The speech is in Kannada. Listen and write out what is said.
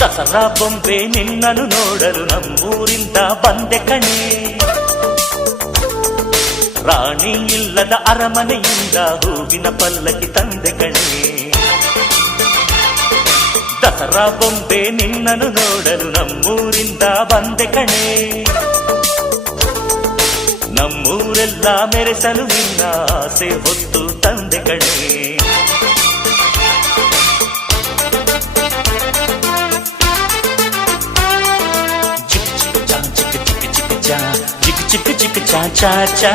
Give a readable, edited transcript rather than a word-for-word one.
ದಸರಾ ಬೊಂಬೆ ನಿನ್ನನ್ನು ನೋಡಲು ನಮ್ಮೂರಿಂದ ಬಂದೆ ಕಣೆ. ರಾಣಿ ಇಲ್ಲದ ಅರಮನೆಯಿಂದ ಹೂವಿನ ಪಲ್ಲಕ್ಕಿ ತಂದೆ ಕಣೆ. ದಸರಾ ಬೊಂಬೆ ನಿನ್ನನ್ನು ನೋಡಲು ನಮ್ಮೂರಿಂದ ಬಂದೆ ಕಣೆ. ನಮ್ಮೂರೆಲ್ಲ ಮೆರೆಸಲು ನಿನ್ನ ಆಸೆ ಹೊತ್ತು ತಂದೆ ಕಣೆ. ಚಿಕ್ಕ ಚಿಕ್ಕ ಚಾ ಚಾ ಚಾ